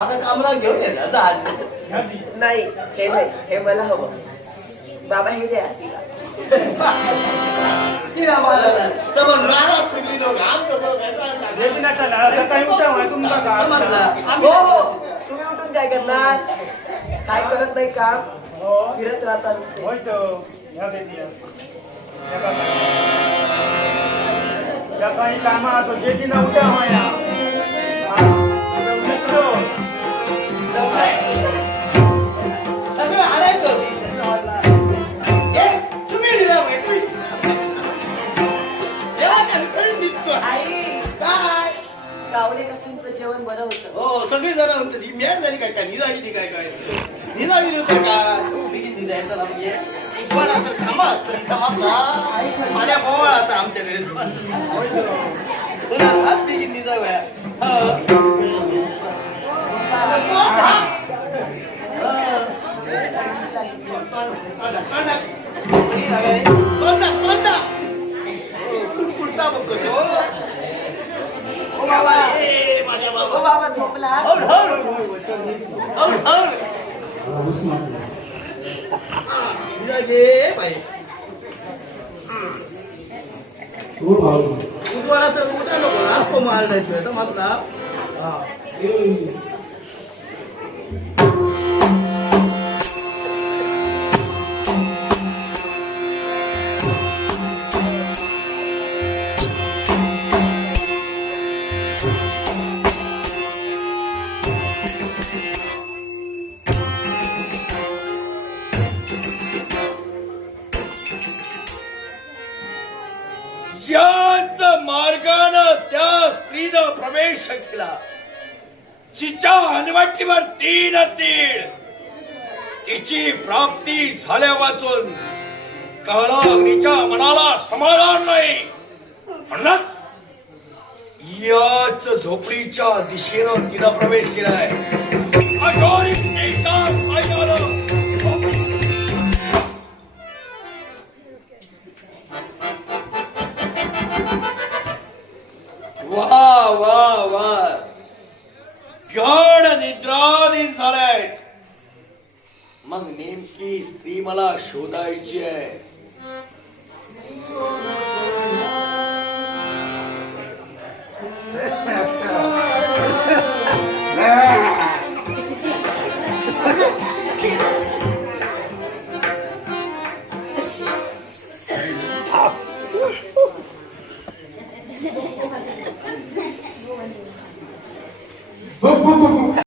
आता कामराव घेऊन येतात आज. नाही हे नाही, हे मला हवं. बाबा हे द्या तिला. तिला मला तर मग राहत तुम्ही लोक आमचं लोक काय सकाळी उठा माहिती तुमचा हो हो, तुम्ही उठून काय करणार? काय करत नाही काम, फिरत राहता नुसते. होय तो ह्या देती सकाळी कामा तो जेटी ना उठा माया सगळं हाडायचं होती तुम्ही दिला माहिती देवाच्या खरंच दिसतो. आई काय गावले का तुमचं जेवण बरं होतं? हो सगळी जण म्हणतात ही मॅट झाली काय काय निजावी ती काय काय निजावी होतं का तू बिगीन निजायचं ना म्हणजे पण असं थांबा तरी थांबा माझ्या मोबाळाचा आमच्याकडे हात बिगीन निजाव्या कुठता बघ ओ बाबा, माझ्या ओ बाबा बाबा झोपला? हौल हौल हौल हौल बाई उद्वाराचं उठा नको आपको मारण्याशिवाय तर माझा याच मार्गानं त्या स्त्रीनं प्रवेश केला जिच्या हनवटीवर तीन तीळ तिची प्राप्ती झाल्या वाचून काळाग्नीच्या मनाला समाधान नाही म्हणूनच याच झोपडीच्या दिशेनं तिनं प्रवेश केलाय. अघोरी एकाच पायानं वा वा वा गाढ निद्राधीन झालाय. मग नेमकी स्त्री मला शोधायची आहे.